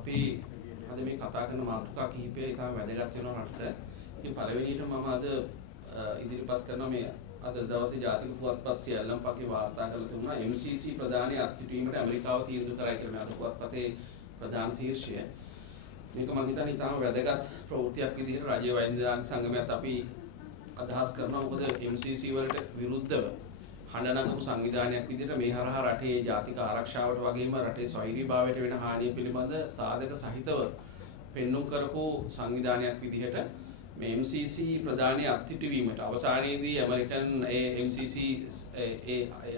අපි අද මේ කතා කරන මාතෘකා කිහිපය ඉතාම වැදගත් වෙනවා රටට. ඉතින් පළවෙනියට මම අද ඉදිරිපත් කරනවා මේ අද දවසේ ජාතික පුවත්පත් සියල්ලම පකේ වාර්තා කරලා තිබුණා MCC ප්‍රධානී අත්හිටුවීමට ඇමරිකාව තීන්දුව කරයි කියලා මේ අද පුවත්පතේ ප්‍රධාන ශීර්ෂය. මේක මම හිතන්නේ ඉතාම වැදගත් ප්‍රවෘත්තියක් විදිහට රජයේ වෛද්‍යදාන සංගමයත් අපි අදහස් කරනවා. මොකද MCC වලට විරුද්ධව හඬ නගපු සංවිධානයක් විදිහට මේ හරහා රටේ ජාතික ආරක්ෂාවට වගේම රටේ ස්වෛරීභාවයට වෙන හානිය පිළිබඳ සාධක සහිතව පෙන්눔 කරපු සංවිධානයක් විදිහට මේ MCC ප්‍රධානී අත්හිටුවීමට අවසානයේදී ඇමරිකන් MCC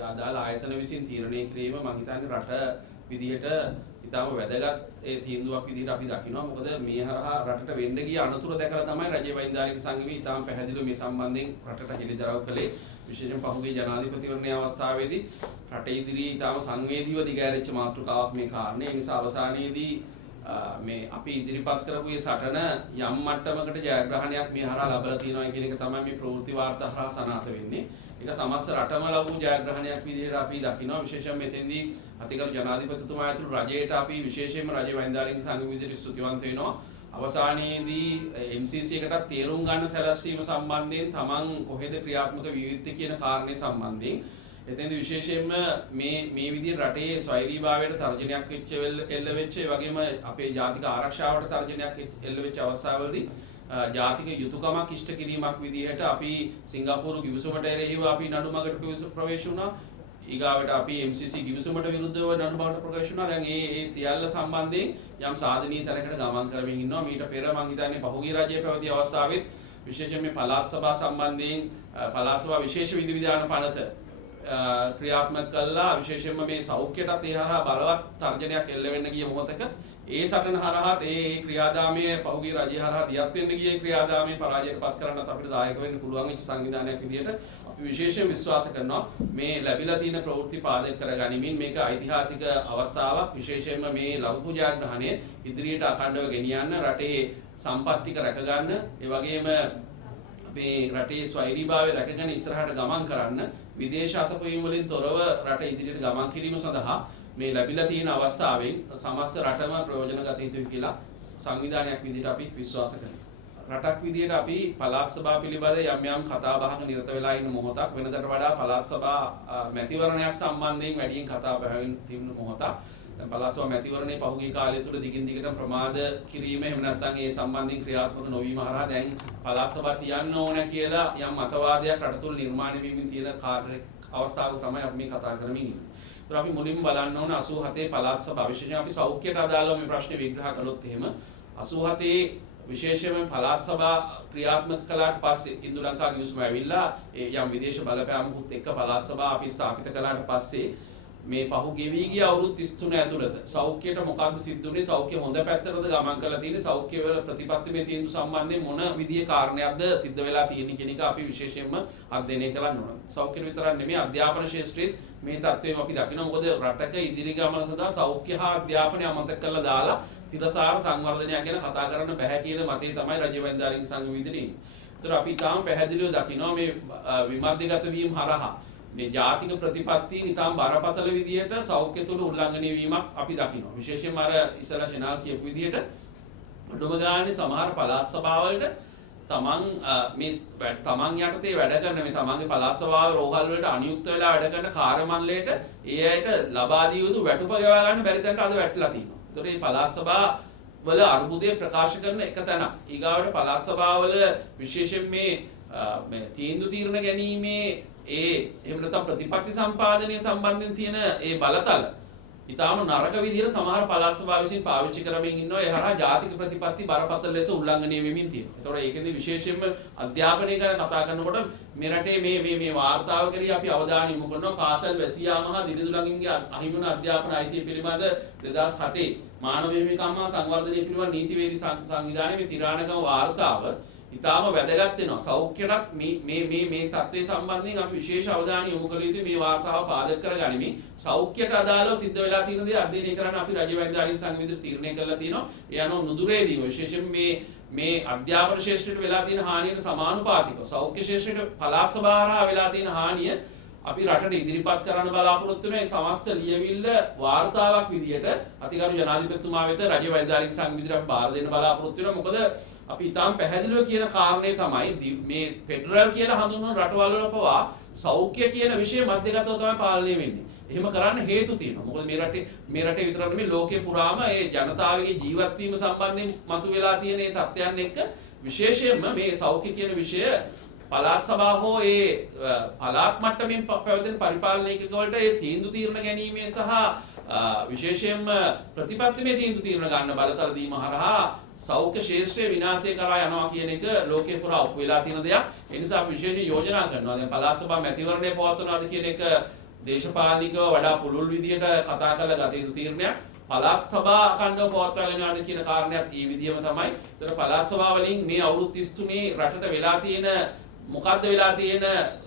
අදාළ ආයතන විසින් තීරණය කිරීම මම හිතන්නේ රට විදිහට ඉතාම වැදගත් තීන්දුවක් විදිහට අපි දකිනවා. මොකද මේ හරහා රටට වෙන්න ගිය අනතුරු දැකලා තමයි රජයේ වෛද්‍යදානික සංගමය ඉතාම පැහැදිලිව මේ සම්බන්ධයෙන් රටට හෙළිදරව් කළේ. විශේෂයෙන් පහුගිය ජනාධිපතිවරණයේ අවස්ථාවේදී රටේ ඉදිරියේ ඉතාම සංවේදීව දිගහැරෙච්ච මාතෘකාවක් මේ කාරණේ. ඒ නිසා අවසානයේදී මේ අපි ඉදිරිපත් කරපු මේ සටන යම් මට්ටමකට ජයග්‍රහණයක් මේ හරහා ලැබලා තියෙනවා කියන එක තමයි මේ ප්‍රවෘත්ති වාර්තා හරහා සනාථ වෙන්නේ. ඒක සමස්ත රටම ලැබුණු ජයග්‍රහණයක් විදිහට අපි දකිනවා. විශේෂයෙන් මෙතෙන්දී අතිගරු ජනාධිපතිතුමා ඇතුළු රජයට අපි විශේෂයෙන්ම රජයේ වෛද්‍යදානික සංගම විදිහට ස්තුතිවන්ත වෙනවා. අවසානයේදී MCC එකටත් තේරුම් ගන්න සැලැස්වීම සම්බන්ධයෙන් තමන් කොහෙද ක්‍රියාත්මක විය යුත්තේ කියන කාරණේ සම්බන්ධයෙන් එතෙන්දී විශේෂයෙන්ම මේ විදිහට රටේ ස්වෛරීභාවයට තර්ජනයක් එල්ල වෙච්ච ඒ වගේම අපේ ජාතික ආරක්ෂාවට තර්ජනයක් එල්ල වෙච්ච අවස්ථාවලදී ජාතික යුතුයකමක් ඉෂ්ට කිරීමක් විදිහට අපි සිංගප්පූරු ගිවිසුමට එරෙහිව අපි නඩුමගට ප්‍රවේශ වුණා. ඊගාවට අපි MCC ගිවිසුමට විරුද්ධව නඩුමගට ප්‍රවේශ වුණා. දැන් මේ සියල්ල සම්බන්ධයෙන් යම් සාධනීය තැනකට ගමන් කරමින් ඉන්නවා. මීට පෙර මම හිතන්නේ පහුගිය රජයේ පැවති අවස්ථාවෙත් විශේෂයෙන් මේ පළාත් සභා සම්බන්ධයෙන් පළාත් සභා විශේෂ විධිවිධාන පනත ක්‍රියාත්මක කළා. විශේෂයෙන්ම මේ සෞඛ්‍යයටත් ඒ හරහා බලවත් තර්ජනයක් එල්ල වෙන්න ගිය මොහොතක ඒ සටන හරහා ඒ ක්‍රියාදාමයේ පහුගිය රජය හරහා දියත් වෙන්න ගිය ක්‍රියාදාමයේ පරාජයටපත් කරන්නත් අපිට දායක වෙන්න පුළුවන් වෙච්ච සංවිධානයක් විදිහට අපි විශේෂයෙන් විශ්වාස කරනවා මේ ලැබිලා තියෙන ප්‍රවෘත්ති පාදක කරගනිමින් මේක ඓතිහාසික අවස්ථාවක්. විශේෂයෙන්ම මේ ලබපු ජයග්‍රහණය ඉදිරියට අඛණ්ඩව ගෙනියන්න, රටේ සම්පත් ටික රැකගන්න, ඒ වගේම මේ රටේ ස්වෛරීභාවය රැකගෙන ඉස්සරහට ගමන් කරන්න විදේශ අතපොයින් වලින් තොරව රට ඉදිරියට ගමන් කිරීම සඳහා මේ ලැබිලා තියෙන අවස්ථාවෙන් සමස්ත රටම ප්‍රයෝජන ගත යුතුයි කියලා සංවිධානයක් විදිහට අපි විශ්වාස කරනවා. රටක් විදිහට අපි පළාත් සභා පිළිබඳ යම් කතා බහක නිරත වෙලා ඉන්න මොහොතක්, වෙනදට වඩා පළාත් සභා මැතිවරණයක් සම්බන්ධයෙන් වැඩියෙන් කතා බහ වෙන තිබුණ මොහොතක්. පළාත් සභා මැතිවරණයේ පහුගිය කාලය තුල දිගින් දිගටම ප්‍රමාද කිරීම එහෙම නැත්නම් ඒ සම්බන්ධයෙන් ක්‍රියාත්මක නොවීම හරහා දැන් පළාත් සභා තියන්න ඕන කියලා යම් මතවාදයක් රට තුල නිර්මාණය වීමෙන් තියෙන අවස්ථාවක තමයි අපි මේ කතා කරමින් ඉන්නේ. ඒත් අපි මුලින්ම බලන්න ඕන 87 පළාත් සභා විශේෂයෙන් අපි සෞඛ්‍යයට අදාළව මේ ප්‍රශ්නේ විග්‍රහ කළොත් එහෙම 87 විශේෂයෙන්ම පළාත් සභා ක්‍රියාත්මක කළාට පස්සේ ඉන්දු ලංකා ගිවිසුම ඇවිල්ලා යම් විදේශ බලපෑමකුත් එක්ක පළාත් සභා අපි ස්ථාපිත කළාට පස්සේ මේ පහුගෙවි ගිය අවුරුදු 33 ඇතුළත සෞඛ්‍යයට මොකක්ද සිද්ධ වුනේ? සෞඛ්‍ය හොඳ පැත්තටද ගමන් කරලා තියෙන්නේ? සෞඛ්‍ය වල ප්‍රතිපත්තිමය තීන්දුව සම්බන්ධයෙන් මොන විදිහේ කාරණයක්ද සිද්ධ වෙලා තියෙන්නේ කියන එක අපි විශේෂයෙන්ම අධ්‍යයනය කරන්න ඕන. සෞඛ්‍ය විතරක් නෙමෙයි අධ්‍යාපන ශාස්ත්‍රයේත් මේ තත්ත්වය අපි දකිනවා. මොකද රටක ඉදිරි ගමන සඳහා සෞඛ්‍ය හා අධ්‍යාපනය අමතක කරලා දාලා තිරසාර සංවර්ධනයක් ගැන කතා කරන්න බෑ කියන මතය තමයි රජ්‍ය වෛද්‍යදානික සංගම විදිහට ඉන්නේ. ඒතර අපි තාම පැහැදිලිව දකිනවා මේ විමධ්‍යගත වීම හරහා මේ ජාතික ප්‍රතිපත්ති නිතාම බරපතල විදිහට සෞඛ්‍ය තුල උල්ලංඝනය වීමක් අපි දකිනවා. විශේෂයෙන්ම අර ඉස්සලා ෂෙනාල් කියපු විදිහට ඔඩොම ගානේ සමහර පළාත් සභාවලට තමන් යටතේ වැඩ කරන මේ තමන්ගේ පළාත් සභාවේ රෝහල් වලට අනියුක්ත වෙලා වැඩ කරන කාර්ය මණ්ඩලයට ඒ අයට ලබා දිය යුතු වැටුප ගෙවා ගන්න බැරි තැනට අද වැටලා තියෙනවා. ඒතකොට මේ පළාත් සභා වල අර්බුදය ප්‍රකාශ කරන එක තැන ඊගාවට පළාත් සභාවල විශේෂයෙන් මේ තීරණ ගැනීමේ එහෙම නැත්නම් ප්‍රතිපත්ති සම්පාදනය සම්බන්ධයෙන් තියෙන ඒ බලතල ඊටාම නරක විදිහට සමහර පළාත් සභා විසින් පාවිච්චි කරමින් ඉන්නවා. ඒ හරහා ජාතික ප්‍රතිපත්ති බරපතල ලෙස උල්ලංඝනය වෙමින් තියෙනවා. ඒතකොට ඒකෙදි විශේෂයෙන්ම අධ්‍යාපනය ගැන කතා කරනකොට මේ රටේ මේ වාර්තාව කරේ අපි අවධානය යොමු කරනවා. පාසල් වැසියාම හා දිලිඳුලඟින්ගේ අහිමි වුණ අධ්‍යාපන අයිතිය පිළිබඳ 2008 මානව හිමිකම් හා සංවර්ධනය පිළිබඳ නීතිවේදී සංවිධානයේ මේ තිරාණගම වාර්තාව ඉතාම වැදගත් වෙනවා. සෞඛ්‍යයටත් මේ තත්ත්වයේ සම්බන්ධයෙන් අපි විශේෂ අවධානය යොමු කළ යුතුයි. මේ වාර්තාව පාදක කරගනිමින් සෞඛ්‍යයට අදාළව සිද්ධ වෙලා තියෙන දේ අධ්‍යයනය කරන්න අපි රජ්‍ය වෛද්‍යදානික සංගම විදිහට තීරණය කරලා තියෙනවා. ඒ අනුව නුදුරේදී විශේෂයෙන් මේ අධ්‍යාපන ශාස්ත්‍රයට වෙලා තියෙන හානියට සමානුපාතිකව සෞඛ්‍ය ශාස්ත්‍රයට පළාත් සභාව හරහා වෙලා තියෙන හානිය අපි රටට ඉදිරිපත් කරන්න බලාපොරොත්තු වෙන මේ සමස්ත ලියවිල්ල වාර්තාවක් විදියට අතිගරු ජනාධිපතිතුමා වෙත රජ වෛද්‍යානික සංවිධානයට බාර දෙන්න බලාපොරොත්තු වෙනවා. මොකද අපි ඊටාම් පැහැදිලිව කියන කාරණේ තමයි මේ ෆෙඩරල් කියලා හඳුන්වන රටවල් වල පවා සෞඛ්‍ය කියන විෂය මධ්‍යගතව තමයි පාලනය වෙන්නේ. එහෙම කරන්න හේතු තියෙනවා. මොකද මේ රටේ විතර නෙමෙයි ලෝකේ පුරාම මේ ජනතාවගේ ජීවත් වීම සම්බන්ධයෙන් මතුවලා තියෙන මේ තත්ත්වයන් එක්ක විශේෂයෙන්ම මේ සෞඛ්‍ය කියන විෂය පළාත් සභාව හෝ ඒ පළාත් මට්ටමින් පැවැදෙන පරිපාලන ඒකක වලට ඒ තීන්දුව తీරන ගැනීමේ සහ විශේෂයෙන්ම ප්‍රතිපත්තිමය තීන්දුව తీරන ගන්න බලතල දීම හරහා සෞඛ්‍ය ශාස්ත්‍රයේ විනාශය කරා යනවා කියන එක ලෝකේ පුරා ඔප්පු වෙලා තියෙන දෙයක්. ඒ නිසා අපි විශේෂ යෝජනා කරනවා. දැන් පළාත් සභා මැතිවරණය පවත්වනවාද කියන එක දේශපාලනිකව වඩා පුළුල් විදියට කතා කරලා ගත යුතු තීරණයක්. පළාත් සභා අඛණ්ඩව පවත්වාගෙන යන්න කියන කාරණයක් මේ විදියම තමයි. ඒතර පළාත් සභාව වලින් මේ අවුරුදු 33 රටට වෙලා තියෙන මොකද්ද වෙලා තියෙන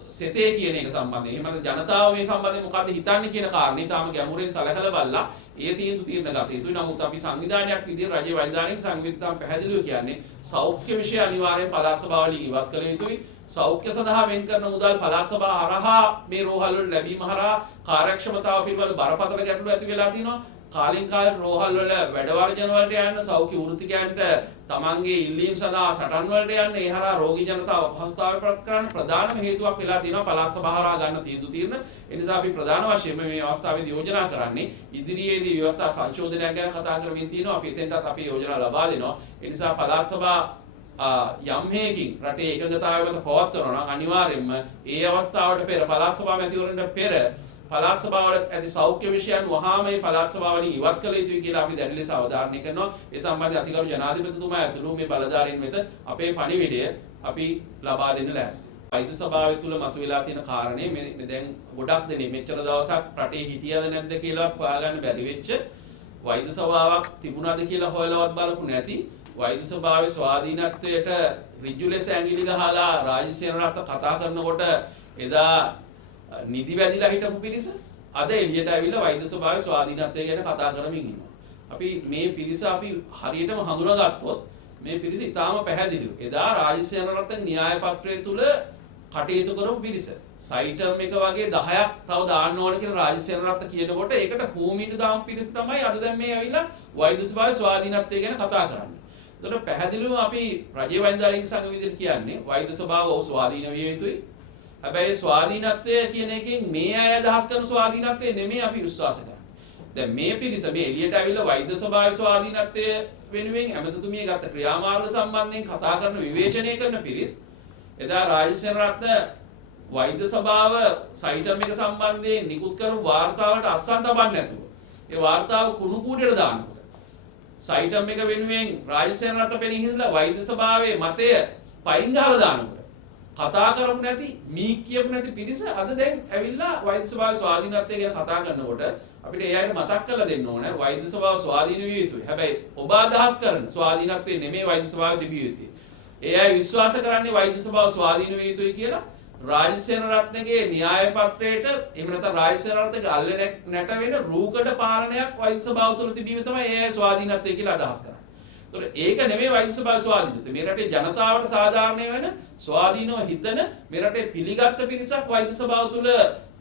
සෙතේ කියන එක සම්බන්ධයෙන් එහෙම නැත්නම් ජනතාව මේ සම්බන්ධයෙන් මොකද්ද හිතන්නේ කියන කාරණේ තාම ගැඹුරින් සලකලා බලලා ඒ තීන්දුව తీරන ගත යුතුයි. නමුත් අපි සංවිධානයක් විදිහට රජයේ වෛද්‍යානික සංවිධානය පැහැදිලිව කියන්නේ සෞඛ්‍ය විෂය අනිවාර්යෙන් පළාත් සභාව වලින් ඉවත් කළ යුතුයි. සෞඛ්‍ය සඳහා වෙන් කරන මුදල් පළාත් සභාව හරහා මේ රෝහල් වල ලැබීම හරහා කාර්යක්ෂමතාව පිළිබඳ බරපතල ගැටලු ඇති වෙලා තියෙනවා. කාලින් කාලේ රෝහල් වල වැඩ වර්ජන වලට යන්න සෞඛ්‍ය වෘත්තිකයන්ට තමන්ගේ ඉල්ලීම් සඳහා සටන් වලට යන්න ඒ හරහා රෝගී ජනතාව අපහසුතාවයකට කරන්න ප්‍රධානම හේතුවක් වෙලා තියෙනවා පළාත් සභාව හරහා ගන්න තීන්දුව తీරන. ඒ නිසා අපි ප්‍රධාන වශයෙන්ම මේ අවස්ථාවේදී යෝජනා කරන්නේ ඉදිරියේදී ව්‍යවස්ථා සංශෝධනයක් ගැන කතා කරමින් තියෙනවා. අපි එතෙන්ටත් අපි යෝජනා ලබා දෙනවා. ඒ නිසා පළාත් සභාව යම් හේකින් රටේ එකඟතාවය මත පවත්වනවා නම් අනිවාර්යයෙන්ම ඒ අවස්ථාවට පෙර පළාත් සභාව මැතිවරණයට පෙර පළාත් සභාවල ඇති සෞඛ්‍ය විෂයන් වහාම මේ පළාත් සභාවලින් ඉවත් කළ යුතුයි කියලා අපි දැඩි ලෙස අවධාරණය කරනවා. ඒ සම්බන්ධයෙන් අතිගරු ජනාධිපතිතුමා ඇතුළු මේ බලධාරීන් වෙත අපේ පණිවිඩය අපි ලබා දෙන්න ලෑස්ති. වෛද්‍ය සභාව තුළ මතුවලා තියෙන කාරණේ මේ දැන් ගොඩක් දෙනෙක් මෙච්චර දවසක් රටේ හිටියද නැද්ද කියලා හොයාගන්න බැරි වෙච්ච වෛද්‍ය සභාවක් තිබුණාද කියලා හොයලවත් බලපු නැති වෛද්‍ය සභාවේ ස්වාධීනත්වයට ඍජු ලෙස ඇඟිලි ගහලා රාජසේනරත්න කතා කරනකොට එදා නිදි වැදිලා හිටපු පිරිස අද එළියට ඇවිල්ලා වෛද්‍ය සභාවේ ස්වාධීනත්වය ගැන කතා කරමින් ඉන්නවා. අපි මේ පිරිස අපි හරියටම හඳුනාගත්තොත් මේ පිරිස ඉතාම පැහැදිලිව එදා රාජසේනරත්නගේ න්‍යාය පත්‍රය තුල කටයුතු කරපු පිරිස. සයිටම් එක වගේ 10ක් තව දාන්න ඕන කියලා රාජසේනරත්න කියනකොට ඒකට භූමියට දාම් පිරිස තමයි අද දැන් මේ ඇවිල්ලා වෛද්‍ය සභාවේ ස්වාධීනත්වය ගැන කතා කරන්නේ. ඒකට පැහැදිලිවම අපි රජයේ වෛද්‍යානික සංඝ විදිහට කියන්නේ වෛද්‍ය සභාව ස්වාධීන විය යුතුයි. හැබැයි ස්වාධීනත්වය කියන එකෙන් මේ අය අදහස් කරන ස්වාධීනත්වය නෙමෙයි අපි විශ්වාස කරන්නේ. දැන් මේ පිරිස මේ එළියට ඇවිල්ලා වෛද්‍ය සභාවේ ස්වාධීනත්වය වෙනුවෙන් ඇමතිතුමිය ගත්ත ක්‍රියාමාර්ග සම්බන්ධයෙන් කතා කරන විවේචනය කරන පිරිස් එදා රාජසේනරත්න වෛද්‍ය සභාව සයිටම් එක සම්බන්ධයෙන් නිකුත් කරපු වාර්තාවට අස්සන් තබන්නේ නැතුව ඒ වාර්තාව කුණු කූඩේට දානවා. සයිටම් එක වෙනුවෙන් රාජසේනරත්න පෙනීහිලා වෛද්‍ය සභාවේ මතය පයින් ගහලා දානකොට කතා කරමු නැති මී කියපු නැති පිරිස අද දැන් ඇවිල්ලා වෛද්‍ය සභාවේ ස්වාධීනත්වය ගැන කතා කරනකොට අපිට ඒ අයට මතක් කරලා දෙන්න ඕනේ වෛද්‍ය සභාව ස්වාධීන විය යුතුයි. හැබැයි ඔබ අදහස් කරන ස්වාධීනත්වය නෙමෙයි වෛද්‍ය සභාවේ තිබිය යුත්තේ. ඒ අය විශ්වාස කරන්නේ වෛද්‍ය සභාව ස්වාධීන විය යුතුයි කියලා රාජසේනරත්නගේ න්‍යාය පත්‍රයට එහෙම නැත්නම් රාජසේනරත්නගේ අල්ලේ නැට වෙන රූකඩ පාලනයක් වෛද්‍ය සභාව තුළ තිබීම තමයි ඒ අය ස්වාධීනත්වය කියලා අදහස් කරන්නේ. ඒක නෙමෙයි වෛද්‍ය සභාවේ ස්වාධීනත්වය. මේ රටේ ජනතාවට සාධාරණ වෙන ස්වාධීනව හිතන මේ රටේ පිළිගත් පිරිසක් වෛද්‍ය සභාව තුළ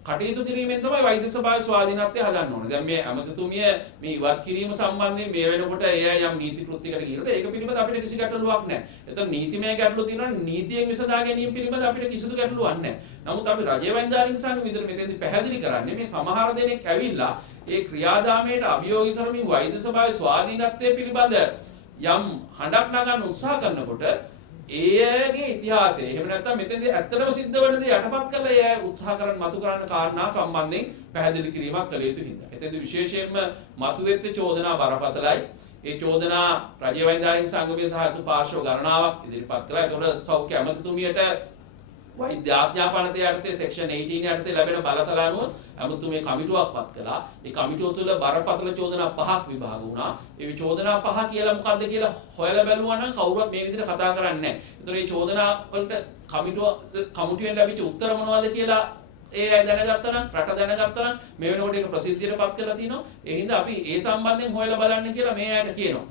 කටයුතු කිරීමෙන් තමයි වෛද්‍ය සභාවේ ස්වාධීනත්වය හදන්න ඕනේ. දැන් මේ අමතතුමිය මේ ඉවත් කිරීම සම්බන්ධයෙන් මේ වෙනකොට එයා යම් නීති කෘත්‍යයකට ගිහිල්ලා ඒක පිළිබඳ අපිට කිසි ගැටලුවක් නැහැ. එතන නීතිමය ගැටලු තියෙනවා නීතියෙන් විසඳා ගැනීම පිළිබඳ අපිට කිසිදු ගැටලුවක් නැහැ. නමුත් අපි රජයේ වෛද්‍යානික සංඝ විදිහට මෙතෙන්දී පැහැදිලි කරන්නේ මේ සමහර දෙනෙක් ඇවිල්ලා ඒ ක්‍රියාදාමයට අභියෝග කරමින් වෛද්‍ය සභාවේ ස්වාධීනත්වය පිළිබඳ යම් හඬක් නගන්න උත්සාහ කරනකොට ඒගේ ඉතිහාසය එහෙම නැත්නම් මෙතෙන්දී ඇත්තටම සිද්ධ වෙන දේ යටපත් කරලා ඒ උත්සාහ කරන මතු කරන කාරණා සම්බන්ධයෙන් පැහැදිලි කිරීමක් කළ යුතු හින්දා. එතෙන්දී විශේෂයෙන්ම මතුවෙච්ච චෝදනා බරපතලයි. ඒ චෝදනා රජයේ වෛද්‍යානික සංගමයේ සහ අතු පාර්ශ්ව ගණනාවක් ඉදිරිපත් කළා. ඒතකොට සෞඛ්‍ය අමාත්‍යතුමියට වෛද්‍ය ආඥාපනත යටතේ සෙක්ෂන් 18 යටතේ ලැබෙන බලතල අනුව අමාත්‍යතුමිය කමිටුවක් පත් කළා. ඒ කමිටුව තුළ බරපතල චෝදනා 5ක් විභාග වුණා. ඒ චෝදනා 5 කියලා මොකක්ද කියලා හොයලා බැලුවා නම් කවුරුත් මේ විදිහට කතා කරන්නේ නැහැ. ඒතකොට මේ චෝදනා වලට කමිටුවෙන් ලැබිච්ච උත්තර මොනවද කියලා ඒ අය දැනගත්තා නම් රට දැනගත්තා නම් මේ වෙනකොට ඒක ප්‍රසිද්ධියට පත් කරලා තිනවා. ඒ හින්දා අපි ඒ සම්බන්ධයෙන් හොයලා බලන්න කියලා මේ අයට කියනවා.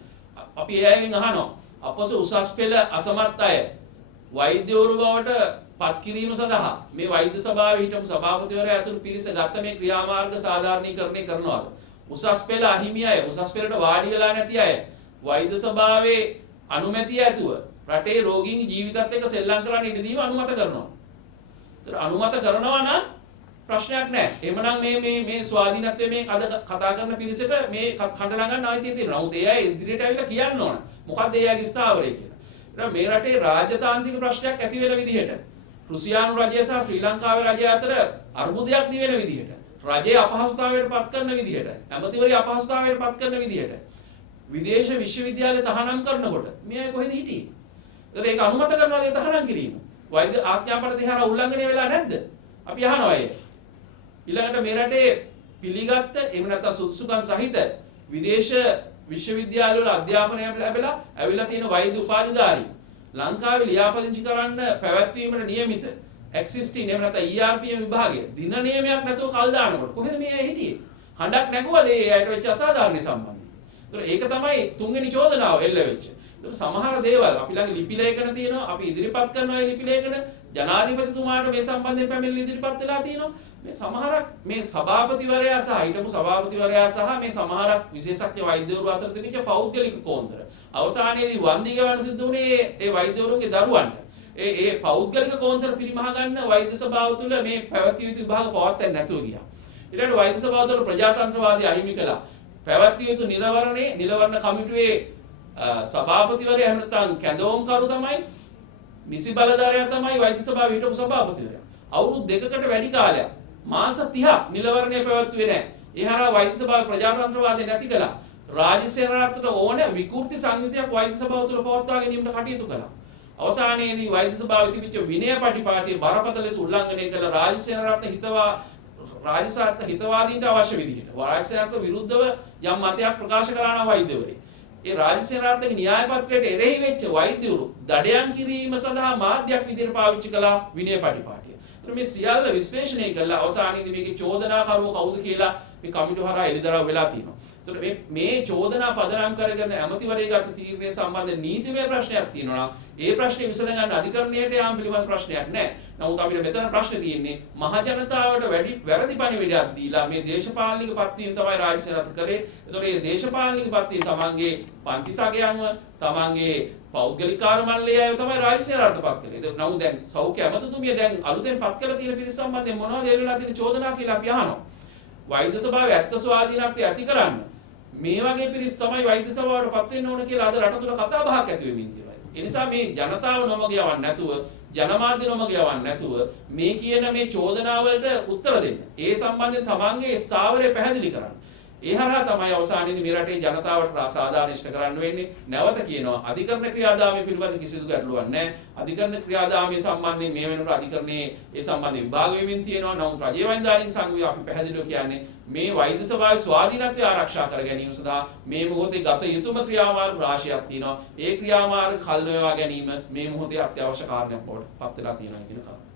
අපි ඒ අයගෙන් අහනවා අපොස උසස් පෙළ අසමත් අය වෛද්‍යවරු බවට පත් කිරීම සඳහා මේ වෛද්‍ය සභාවේ හිටපු සභාපතිවරයා ඇතුළු පිරිස ගත්ත මේ ක්‍රියාමාර්ග සාධාරණීකරණය කරනවාද? උසස් පෙළ අහිමි අය, උසස් පෙළට වාඩි වෙලා නැති අය වෛද්‍ය සභාවේ අනුමැතිය ඇතුව රටේ රෝගීන්ගේ ජීවිතත් එක්ක සෙල්ලම් කරන්න ඉඩ දීම අනුමත කරනවා. ඒතර අනුමත කරනවා නම් ප්‍රශ්නයක් නැහැ. එහෙමනම් මේ ස්වාධීනත්වයේ මේ අද කතා කරන පිරිසට මේ කඩන ගන්න ආයිතිය තියෙනවා. නමුත් ඒ අය ඉදිරියට ඇවිල්ලා කියන්න ඕන. මොකද්ද ඒ අයගේ ස්ථාවරය කියලා. එහෙනම් මේ රටේ රාජතාන්ත්‍රික ප්‍රශ්නයක් ඇති වෙන විදිහට රුසියානු රජය සහ ශ්‍රී ලංකාවේ රජය අතර අර්බුදයක් දී වෙන විදිහට රජයේ අපහසුතාවයට පත් කරන විදිහට ඇමතිවරයා අපහසුතාවයට පත් කරන විදිහට විදේශ විශ්වවිද්‍යාල තහනම් කරනකොට මේ කොහෙද හිටියේ? ඒතර ඒක අනුමත කරනවාද ඒ තහනම් කිරීම? වෛද්‍ය ආඥාපන දිහාර උල්ලංඝනය වෙලා නැද්ද? අපි අහනවා ඒ. ඊළඟට මේ රටේ පිළිගත්ත එහෙම නැත්නම් සුදුසුකම් සහිත විදේශ විශ්වවිද්‍යාල වල අධ්‍යාපනය ලැබලා ඇවිල්ලා තියෙන වෛද්‍ය උපාධිධාරී ලංකාවේ ලියාපදිංචි කරන්න පැවැත්වීමට නියමිත existing එහෙම නැත්නම් ERPM විභාගය දින නියමයක් නැතුව කල් දානකොට කොහෙද මේ අය හිටියේ? හඬක් නැගුවද ඒ අයට වෙච්ච අසාධාරණ සම්බන්ධය? ඒතර ඒක තමයි තුන්වෙනි චෝදනාව එල්ල වෙච්ච. ඒතර සමහර දේවල් අපි ළඟ ලිපි ලේඛන තියෙනවා, අපි ඉදිරිපත් කරනවා ඒ ලිපි ලේඛන ජනාධිපතිතුමාට මේ සම්බන්ධයෙන් පැමිණිලි ඉදිරිපත් වෙලා තියෙනවා. මේ සමහරක් මේ සභාපතිවරයා සහ හිටපු සභාපතිවරයා සහ මේ සමහරක් විශේෂඥ වෛද්‍යවරු අතර තිබිච්ච පෞද්ගලික කෝන්තර අවසානයේදී වන්දි ගවන්න සිද්ධ වුණේ ඒ වෛද්‍යවරුන්ගේ දරුවන්ට. ඒ පෞද්ගලික කෝන්තර පිරිමහ ගන්න වෛද්‍ය සභාව තුළ මේ පැවැත්විය යුතු විභාග පවත්වන්නේ නැතුව ගියා. ඊළඟට වෛද්‍ය සභාව තුළ ප්‍රජාතන්ත්‍රවාදී අහිමි කළා. පැවැත්විය යුතු නිලවරණ කමිටුවේ සභාපතිවරයා එහෙම නැත්නම් කැඳවුම්කරු තමයි නිසි බලධාරයා තමයි වෛද්‍ය සභාවේ හිටපු සභාපතිවරයා. අවුරුදු දෙකකට වැඩි කාලයක් මාස 30ක් නිලවරණය පැවැත්වුවේ නැහැ. ඒ හරහා වෛද්‍ය සභාවේ ප්‍රජාතන්ත්‍රවාදය නැති කළා. රාජ්‍ය සේනාරත්නට ඕන විකෘති සංයුතියක් වෛද්‍ය සභාව තුළ පවත්වා ගැනීමට කටයුතු කළා. අවසානයේදී වෛද්‍ය සභාවේ තිබිච්ච විනය පටිපාටිය බරපතල ලෙස උල්ලංඝනය කළ රාජ්‍ය සේනාරත්න හිතවාදීන්ට අවශ්‍ය විදිහට රාජ්‍ය සේනාරත්න විරුද්ධව යම් මතයක් ප්‍රකාශ කළා නම් වෛද්‍යවරේ ඒ රාජ්‍ය සේනාරත්නගේ න්‍යාය පත්‍රයට එරෙහි වෙච්ච වෛද්‍යවරු දඩයන් කිරීම සඳහා මාධ්‍යයක් විදිහට පාවිච්චි කළා විනය පටිපාටිය. ඒතර මේ සියල්ල විශ්ලේෂණය කළා අවසානයේදී මේකේ චෝදනාකරුව කවුද කියලා මේ කමිටුව හරහා එළිදරව් වෙලා තියෙනවා. ඒතර මේ චෝදනා පදනම් කරගෙන ඇමතිවරයෙක් ගත තීරණය සම්බන්ධ නීතිමය ප්‍රශ්නයක් තියෙනවා නම් ඒ ප්‍රශ්නේ විසඳ ගන්න අධිකරණයට යාම පිළිබඳ ප්‍රශ්නයක් නැහැ. නමුත් අපිට මෙතන ප්‍රශ්නේ තියෙන්නේ මහ ජනතාවට වැරදි පණිවිඩයක් දීලා මේ දේශපාලනික පත්වීම තමයි රාජ්‍ය සේනාරත් කරේ. ඒතකොට මේ දේශපාලනික පත්වීම තමන්ගේ පන්ති සගයන්ව තමන්ගේ පෞද්ගලික කාර්යමණ්ඩලය අය තමයි රාජ්‍ය සේනාරත්පත් කරේ. නමුත් දැන් සෞඛ්‍ය ඇමතුතුමිය දැන් අලුතෙන් පත් කරලා තියෙන පිරිස සම්බන්ධයෙන් මොනවද එල්ලලා තියෙන චෝදනා කියලා අපි අහනවා. වෛද්‍ය සභාවේ ඇත්ත ස්වාධීනත්වය ඇති කරන්න මේ වගේ පිරිස් තමයි වෛද්‍ය සභාවට පත් වෙන්න ඕන කියලා අද රට තුල කතා බහක් ඇති වෙමින් තියෙනවා. ඒ නිසා මේ ජනතාව නොමග යවන්න නැතුව ජනමාධ්‍ය නොමග යවන්න නැතුව මේ කියන මේ චෝදනාවලට උත්තර දෙන්න. ඒ සම්බන්ධයෙන් තමන්ගේ ස්ථාවරය පැහැදිලි කරන්න. ඒ හරහා තමයි අවසානයේදී මේ රටේ ජනතාවට සාධාරණ ඉෂ්ට කරන්න වෙන්නේ. නැවත කියනවා අධිකරණ ක්‍රියාදාමය පිළිබඳ කිසිදු ගැටලුවක් නැහැ. අධිකරණ ක්‍රියාදාමය සම්බන්ධයෙන් මේ වෙනකොට අධිකරණයේ ඒ සම්බන්ධයෙන් විභාග වෙමින් තියෙනවා. නමුත් රජයේ වෛද්‍යානික සංඝය අපි පැහැදිලිව කියන්නේ මේ වෛද්‍ය සභාවේ ස්වාධීනත්වය ආරක්ෂා කර ගැනීම සඳහා මේ මොහොතේ ගත යුතුම ක්‍රියාමාර්ග රාශියක් තියෙනවා. ඒ ක්‍රියාමාර්ග කල් නොයවා ගැනීම මේ මොහොතේ අත්‍යවශ්‍ය කාරණයක් බවට පත් වෙලා තියෙනවා කියන කාරණා.